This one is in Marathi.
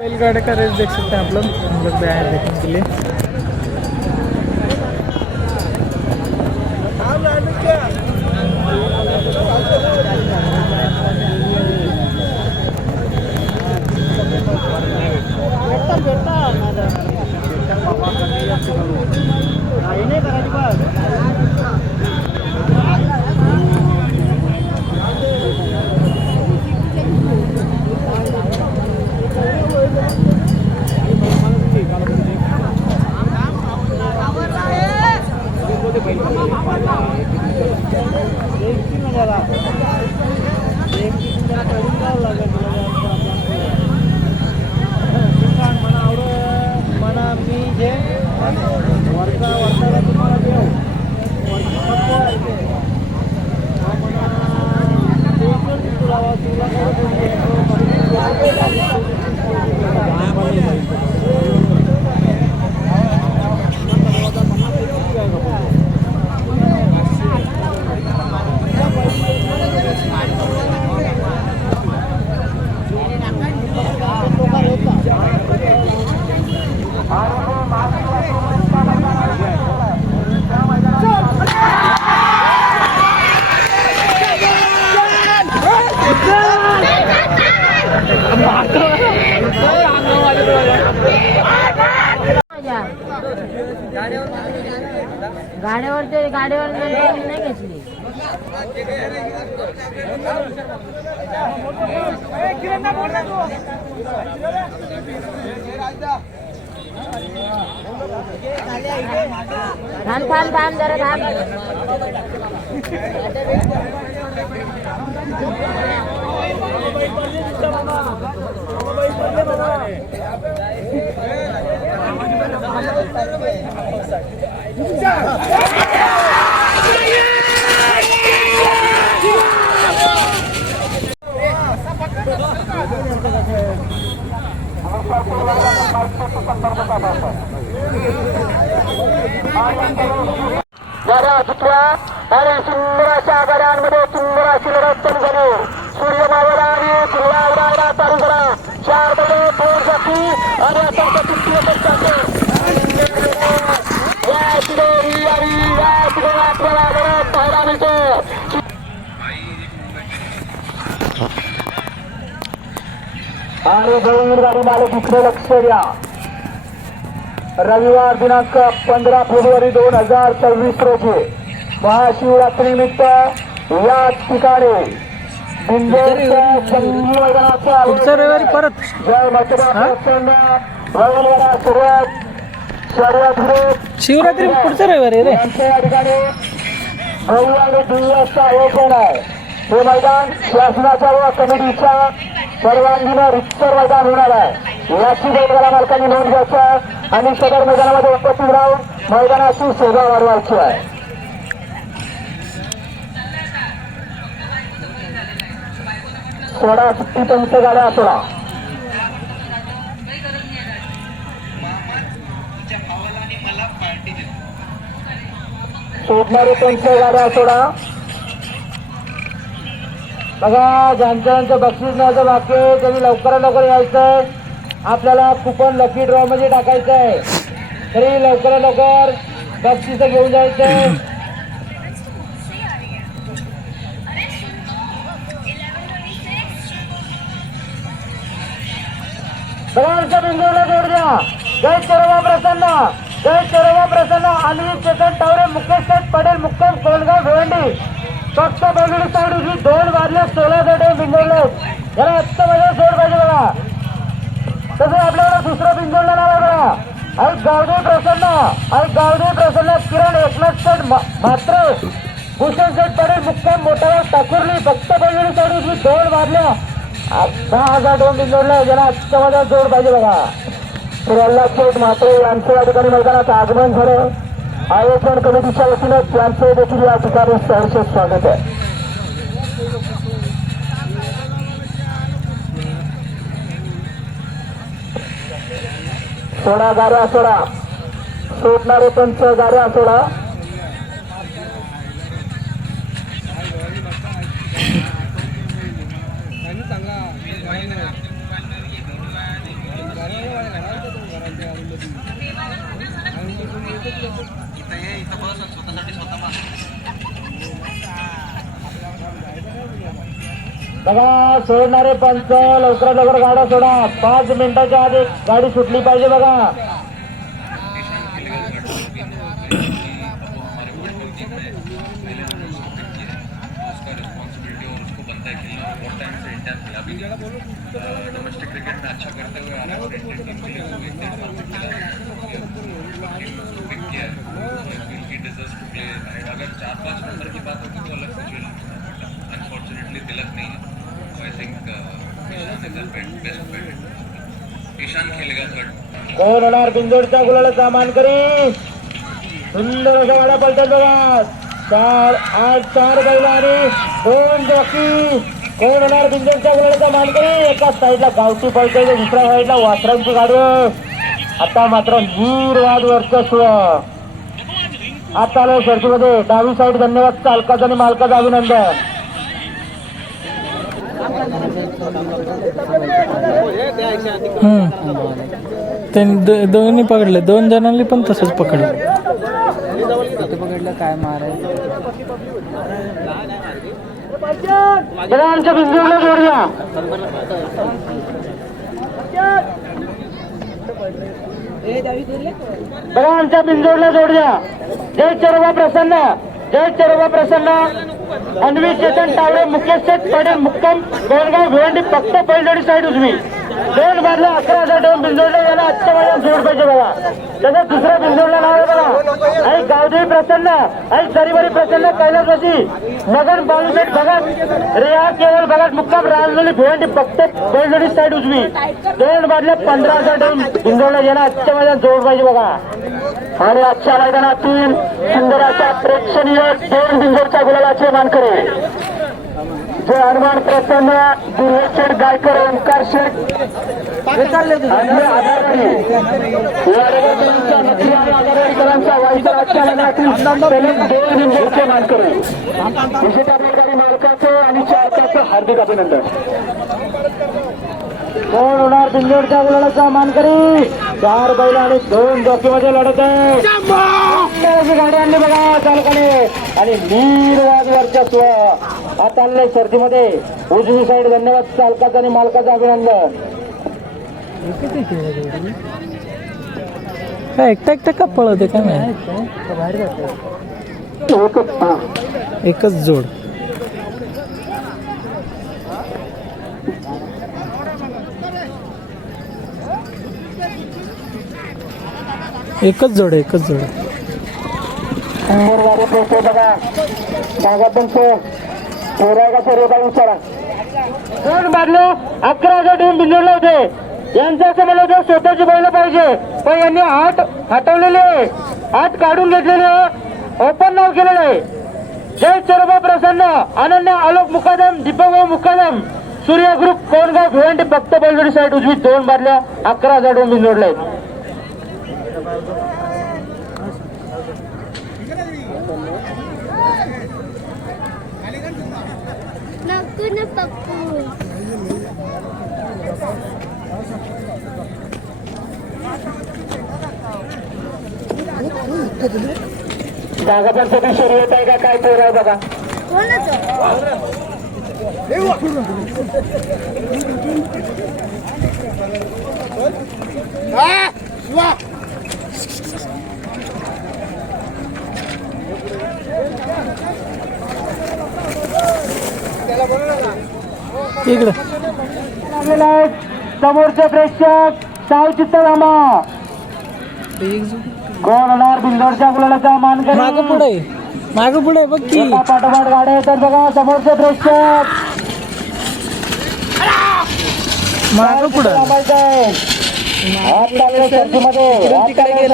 बैलगाड़ी का रेस देख सकते हैं आप लोग। हम लोग भी आए देखने के लिए। गाडीवर नाही घेतली. थांब जरा थांब. गाड्या सुटल्या आणि सुंदर अशा गाड्यांमध्ये सुंदर अशी लढत चालू झाली. सूर्य मावळा आणि सूर्या उडायला चालू झाला. 4 बैल 2 जाती आणि आता तृतीय पक्षाचे या ठिकाणी आपल्याला लढत पाहायला मिळते. आणि बैलगाडी मालक इकडे लक्ष द्या. रविवार दिनांक 15 फेब्रुवारी 2026 रोजी महाशिवरात्री निमित्त या ठिकाणी रविवारी परत शिवरात्री पुढच्या रविवारी रे. या ठिकाणी भव्य आणि दिव्य असा आयोजन आहे. हे मैदान शासनाच्या व कमिटीच्या परवानगीनं रितसर मैदान होणार आहे. याची बैलगाडा मालकांनी नोंद घ्यायची आणि सदर मैदानामध्ये उपस्थित राहून मैदानाची शोभा वाढवायची आहे. सोडा सुट्टी पंच गाड्या सोडा. सोडणारे पंच गाड्या सोडा. बघा ज्यांचं बक्षीस न्यायचं बाकी आहे त्यांनी लवकरात लवकर यायचंय. आपल्याला कुपन लकी ड्रॉ मध्ये टाकायचं आहे. तरी लवकरात लवकर बक्षीस घेऊन जायचंय. बघा बिंदूला जोड द्या. जय चरोबा प्रसन्न, जय चरोबा प्रसन्न. आणि चेतन टावरे, मुकेश पटेल, मुक्काम कोलगाव भिवंडी. फक्त बघितली साईड ही 2 वाजले 16 गटे बिंदोडले. याला आत्ता माझ्या जोड पाहिजे बघा. तसं आपल्याला दुसरं बिंदोडला नाव बघा. आणि गावदेव प्रसन्न, किरण एकनाथ शेठ म्हात्रे, भूषण शेठ पटेल, मुक्काम मोठागाव ठाकुर्ली. फक्त बघितली साईड ही 2 वाजल्या 10,000 2 बिंदोडले. ज्याला आत्ता माझ्या जोड पाहिजे बघा. प्रल्हाद शेठ म्हात्रे यांचं या ठिकाणी मैदानात आगमन झालं. आयोजन कमिटीच्या वतीनं त्यांचे देखील या ठिकाणी सहर्ष स्वागत आहे. सोडा गाड्या सोडा. सोडणारे पंच गाड्या सोडा. बघा सोडणारे पंच लवकरात लवकर गाड्या सोडा. 5 मिनिटाच्या आधी गाडी सुटली पाहिजे बघा. डोमेस्टिक क्रिकेट में अच्छा करते हुए आने वाले इंडियन टीम के लिए वो एक पिक किया है. He deserves to play. अगर 4-5 नंबर की बात होगी तो अलग सिचुएशन है, बट अनफॉर्चुनेटली तिलक नहीं है. तो I think Ishan is best bet. Ishan खेलेगा थर्ड. कोण होणार बिंदोडच्या गुलाला मानकरी. सुंदर अशा गाड्या पलटत बघा. 4 बैल आणि 2 जॉकी. कोण होणार बिंदोडच्या गुलाचा मानकरी. एका साईडला गावठी पळते, दुसऱ्या साईडला वासरांची गाडी. आता मात्र निर्वाद वर्चस्व. आता आलं शर्यतीमध्ये डावी साईड. धन्यवाद चालकाचं आणि मालकाचं अभिनंदन. त्यांनी दोन्ही पकडले. 2 जणांनी पण तसंच पकडलं. पकडलं काय मारायचं. आमच्या बिंदूला जोडूया. बघा आमच्या बिंदूला जोडूया. जय चरोबा प्रसन्न. जय चरोबा प्रसन्न. अन्वी चेतन तावडे मुकेश शेठ पटेल मुक्काम गोलगाव भिवंडी फक्त पहिलडी साईड उजवी. 2 बाजूला 11,000 ठेवून बिंदोडला याला आजच्या महिन्यात जोड पाहिजे बघा. त्याचं दुसऱ्या बिंदोडला नाव आहे बघा. आणि गावदेवी प्रसन्न आणि सरीवरी प्रसन्न कैलासवासी नगर बालूशेठ भगत रिया केवळ भगत मुक्काम राजनोली भिवंडी फक्त पहिलडी साईड उजवी. 2 बाजूला 15,000 ठेवून बिंदोडला याला आजच्या महिन्यात जोड पाहिजे बघा. आणि आजच्या मैदानातील सुंदर अशा प्रेक्षणीय 2 बिंदोडच्या गुलालाचे मानकरी जे हनुमान प्रसन्न दुर्वेश शेठ गायकर ओंकार शेठ मालकाचं आणि चालकाचं हार्दिक अभिनंदन. कोण होणार बिंदोडच्या गुलालाचा मानकरी. 4 बैल आणि 2 जॉकीमध्ये लढत आहे. गाडी आणली बघा चालकाने आणि निर्वाद वर्चस्व. आता आलेल्या शर्यतीमध्ये उजवी साईड. धन्यवाद चालकाचं आणि मालकाचं अभिनंदन. काय एकटा का पळवते काय नाही. एकच जोड. एकच जोड. बघा मागा पण पोराय का सर्व काही विचारा. कोण बांधलं 11,000 ठेवून बिंदोडला होते. यांचं असं मला होतं स्वतःची बैल पाहिजे, पण यांनी 8 हटवलेले 8 काढून घेतलेले ओपन नाव केलेलं आहे. जय चरोबा प्रसन्न अनन्या आलोक मुकादम दीपक मुकादम सूर्य ग्रुप कोणगाव भिवंडी फक्त बैलजोडी साईड उजवी. 2 बादल्या 11,000 ठेवून बिंदोडला आहेत. जागा पण सगळी शर्यत आहे का काय पोर आहे बघा. इकडे समोरचे प्रेक्षक सावचित्त रामा. कोण होणार बिंदोडच्या गुलालाचा मानकरी. माग पुढे बघ की पाठोपाठ गाड्या येतात बघा. समोरचे प्रेक्षक माग पुढे. मध्ये